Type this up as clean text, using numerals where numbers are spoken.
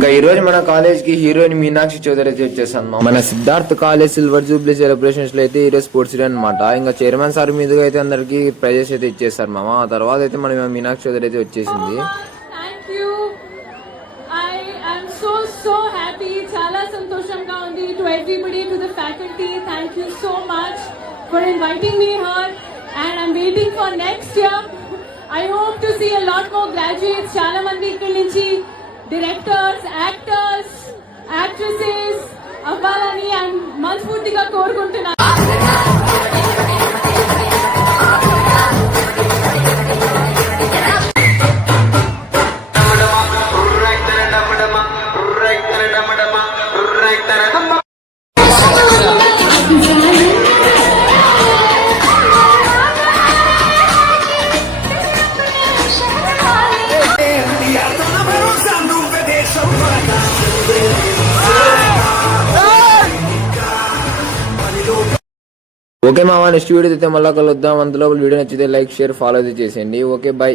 ఇంకా ఈ రోజు మన కాలేజ్ కి హీరోయిన్ మీనాక్షి చౌదరి అయితే వచ్చేసాను. మన Siddharth college silver Jubilee celebrations లో అయితే ఈరోజు స్పోర్ట్స్ డే అనమాట. ఇంకా చైర్మన్ సార్ మీదుగా అయితే అందరికి ప్రైజెస్ అయితే ఇచ్చేస్తారు మామ. ఆ తర్వాత అయితే మన మీనాక్షి చౌదరి అయితే వచ్చేసింది. So happy, చాలా సంతోషంగా ఉంది. To everybody, to the faculty, thank you so much for inviting me here, and I'm waiting for next year. I hope to see a lot more graduates. చాలా మంది ఇక్కడ నుంచి డైరెక్టర్స్, యాక్టర్స్, యాక్ట్రెసెస్ అవ్వాలని మనస్ఫూర్తిగా కోరుకుంటున్నాను. ఓకే మామ, నెక్స్ట్ వీడియో అయితే మళ్ళీ కలుద్దాం. అందులో వీడియో నచ్చితే లైక్, షేర్, ఫాలో అయితే చేసేయండి. Okay, by.